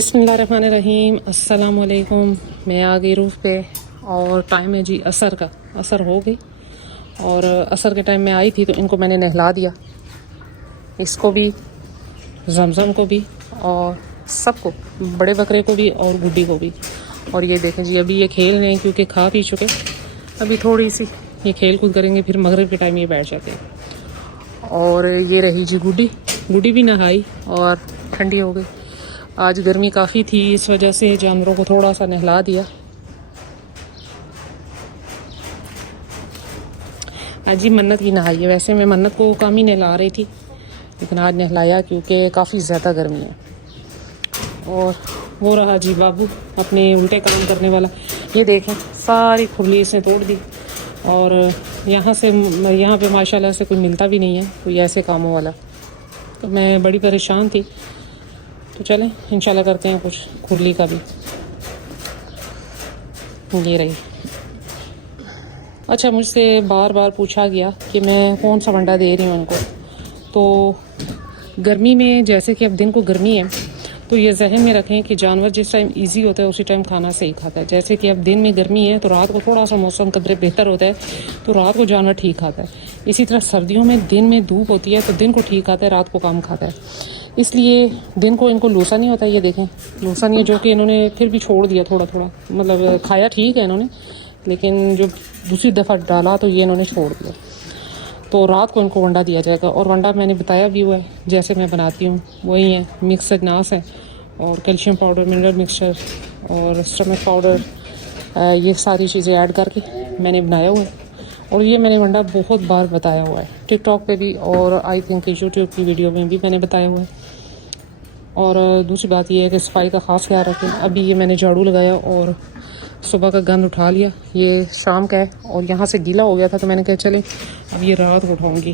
बिस्मिल्लाहिर्रहमानिर्रहीम। अस्सलाम वालेकुम। मैं आ गई रूफ़ पे और टाइम है जी असर का। असर हो गई और असर के टाइम में आई थी तो इनको मैंने नहला दिया, इसको भी, जमज़म को भी और सबको, बड़े बकरे को भी और गुड्डी को भी। और ये देखें जी अभी ये खेल रहे हैं क्योंकि खा पी चुके, अभी थोड़ी सी ये खेल कूद करेंगे, फिर मगरिब के टाइम ये बैठ जाते हैं। और ये रही जी गुड्डी, गुड्डी भी नहाई और ठंडी हो गई। आज गर्मी काफ़ी थी, इस वजह से जानवरों को थोड़ा सा नहला दिया। आज ही मन्नत की नहाई है, वैसे मैं मन्नत को कम ही नहला रही थी लेकिन आज नहलाया क्योंकि काफ़ी ज़्यादा गर्मी है। और वो रहा जी बाबू अपने उल्टे काम करने वाला। ये देखें सारी खुरली इसने तोड़ दी और यहाँ पे माशाल्लाह से कोई मिलता भी नहीं है कोई ऐसे कामों वाला, तो मैं बड़ी परेशान थी। तो चलें इंशाल्लाह करते हैं कुछ खुरली का भी। ये रही। अच्छा, मुझसे बार बार पूछा गया कि मैं कौन सा वंडा दे रही हूँ इनको। तो गर्मी में जैसे कि अब दिन को गर्मी है तो ये जहन में रखें कि जानवर जिस टाइम इजी होता है उसी टाइम खाना सही खाता है। जैसे कि अब दिन में गर्मी है तो रात को थोड़ा सा मौसम कदरे बेहतर होता है तो रात को जानवर ठीक खाता है। इसी तरह सर्दियों में दिन में धूप होती है तो दिन को ठीक खाता है, रात को कम खाता है। इसलिए दिन को इनको लूसा नहीं होता। ये देखें लूसा नहीं है, जो कि इन्होंने फिर भी छोड़ दिया थोड़ा थोड़ा, मतलब खाया ठीक है इन्होंने, लेकिन जो दूसरी दफ़ा डाला तो ये इन्होंने छोड़ दिया। तो रात को इनको वंडा दिया जाएगा और वंडा मैंने बताया भी हुआ है जैसे मैं बनाती हूँ वही है। मिक्स अजनास है और कैल्शियम पाउडर, मिनरल मिक्सचर और स्टमक पाउडर, ये सारी चीज़ें ऐड करके मैंने बनाया हुआ है। और ये मैंने वंडा बहुत बार बताया हुआ है टिकटॉक पे भी और आई थिंक यूट्यूब की वीडियो में भी मैंने बताया हुआ है। और दूसरी बात ये है कि सफाई का ख़ास ख्याल रखें। अभी ये मैंने झाड़ू लगाया और सुबह का गंद उठा लिया, ये शाम का है और यहाँ से गीला हो गया था तो मैंने कहा चले अब ये रात को उठाऊँगी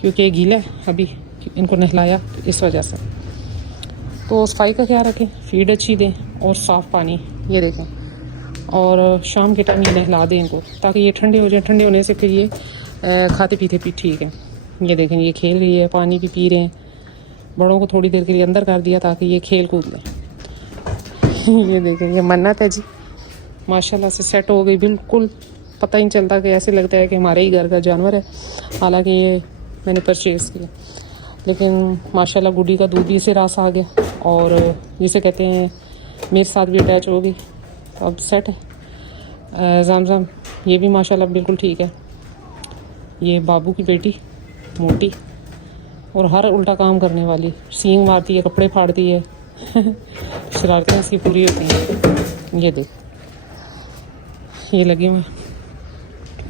क्योंकि ये गीला है, अभी इनको नहलाया इस वजह से। तो सफाई का ख्याल रखें, फीड अच्छी दें और साफ़ पानी ये देखें। और शाम के टाइम ये नहला दें इनको ताकि ये ठंडे हो जाए। ठंडे होने से फिर ये खाते पीते भी ठीक है। ये देखें ये खेल रही है, पानी भी पी रहे हैं। बड़ों को थोड़ी देर के लिए अंदर कर दिया ताकि ये खेल कूद लें। ये देखें ये मन्नत है जी, माशाल्लाह से सेट हो गई बिल्कुल। पता ही नहीं चलता कि ऐसे लगता है कि हमारे ही घर का जानवर है, हालांकि ये मैंने परचेज़ किया। लेकिन माशाल्लाह गुड्डी का दूध भी इसे रास आ गया और जिसे कहते हैं मेरे साथ भी अटैच हो गई, तो अब सेट है। जमज़म ये भी माशाल्लाह बिल्कुल ठीक है। ये बाबू की बेटी मोटी और हर उल्टा काम करने वाली, सींग मारती है, कपड़े फाड़ती है। शरारतें इसकी पूरी होती हैं। ये देख ये लगे हुए।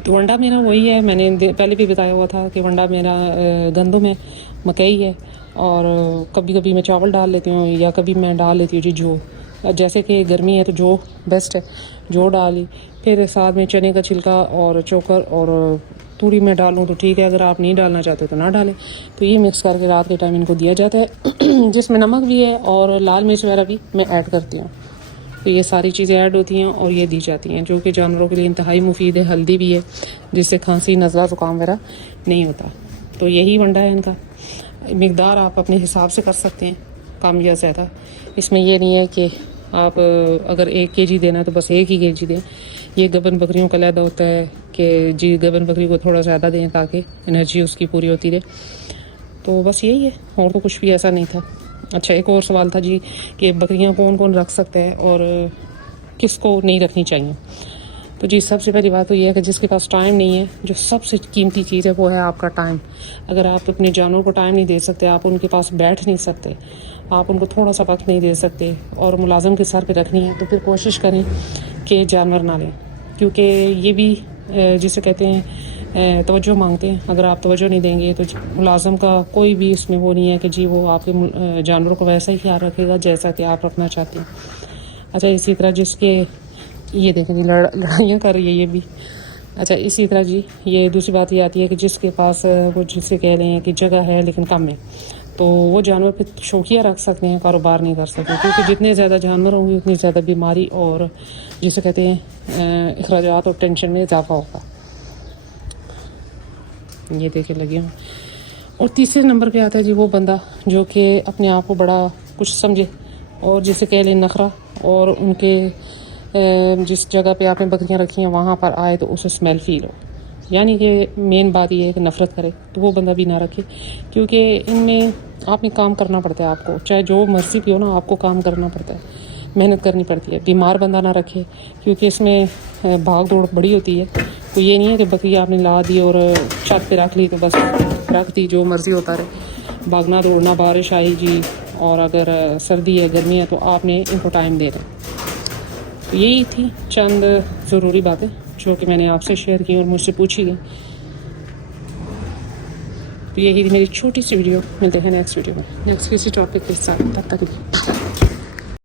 तो वंडा मेरा वही है, मैंने पहले भी बताया हुआ था कि वंडा मेरा गंदम है, मकई है और कभी कभी मैं चावल डाल लेती हूँ या कभी मैं डाल लेती हूँ जी जौ। जैसे कि गर्मी है तो जौ बेस्ट है, जौ डाली। फिर साथ में चने का छिलका और चोकर और तूड़ी में डालूँ तो ठीक है, अगर आप नहीं डालना चाहते तो ना डालें। तो ये मिक्स करके रात के टाइम इनको दिया जाता है जिसमें नमक भी है और लाल मिर्च वगैरह भी मैं ऐड करती हूँ। तो ये सारी चीज़ें ऐड होती हैं और ये दी जाती हैं, जो कि जानवरों के लिए इंतहाई मुफीद है। हल्दी भी है जिससे खांसी, नज़ला, ज़ुकाम वगैरह नहीं होता। तो यही वंडा है इनका। मिकदार आप अपने हिसाब से कर सकते हैं, कम या ज़्यादा। इसमें ये नहीं है कि आप अगर 1 kg देना है तो बस 1 ही kg दें। ये गबन बकरियों का लैदा होता है कि जी गबन बकरी को थोड़ा ज़्यादा दें ताकि एनर्जी उसकी पूरी होती रहे। तो बस यही है, और तो कुछ भी ऐसा नहीं था। अच्छा, एक और सवाल था जी कि बकरियां कौन कौन रख सकते हैं और किसको नहीं रखनी चाहिए। तो जी सबसे पहली बात तो ये है कि जिसके पास टाइम नहीं है, जो सबसे कीमती चीज़ है वो है आपका टाइम। अगर आप अपने जानवरों को टाइम नहीं दे सकते, आप उनके पास बैठ नहीं सकते, आप उनको थोड़ा सा वक्त नहीं दे सकते और मुलाजम के सर पे रखनी है, तो फिर कोशिश करें कि जानवर ना लें, क्योंकि ये भी जिसे कहते हैं तवज्जो मांगते हैं। अगर आप तवज्जो नहीं देंगे तो मुलाजम का कोई भी इसमें वो नहीं है कि जी वो आपके जानवरों को वैसा ही ख्याल रखेगा जैसा कि आप रखना चाहते हैं। अच्छा, इसी तरह जिसके ये देखें जी लड़ाइयाँ कर रही है ये भी। अच्छा, इसी तरह जी ये दूसरी बात ये आती है कि जिसके पास वो जिसे कह रहे हैं कि जगह है लेकिन कम है, तो वो जानवर पे शौकिया रख सकते हैं, कारोबार नहीं कर सकते, क्योंकि जितने ज़्यादा जानवर होंगे उतनी ज़्यादा बीमारी और जिसे कहते हैं अखराजात और टेंशन में इजाफा होगा। ये देखे लगे हूँ। और तीसरे नंबर पे आता है जी वो बंदा जो कि अपने आप को बड़ा कुछ समझे और जिसे कह लें नखरा, और उनके जिस जगह पे आपने बकरियां रखी हैं वहाँ पर आए तो उसे स्मेल फील हो। यानी कि मेन बात ये है कि नफ़रत करे तो वो बंदा भी ना रखे, क्योंकि इनमें आपने काम करना पड़ता है। आपको चाहे जो मर्जी भी हो ना, आपको काम करना पड़ता है, मेहनत करनी पड़ती है। बीमार बंदा ना रखे, क्योंकि इसमें भाग दौड़ बड़ी होती है। तो ये नहीं है कि बकरी आपने ला दी और छत पे रख ली तो बस रख दी, जो मर्ज़ी होता रहे। भागना दौड़ना, बारिश आई जी, और अगर सर्दी है गर्मी है तो आपने इनको टाइम देना। तो यही थी चंद ज़रूरी बातें जो कि मैंने आपसे शेयर की और मुझसे पूछी गई। तो यही थी मेरी छोटी सी वीडियो। मिलते हैं नेक्स्ट वीडियो में, नेक्स्ट किसी टॉपिक के साथ। तब तक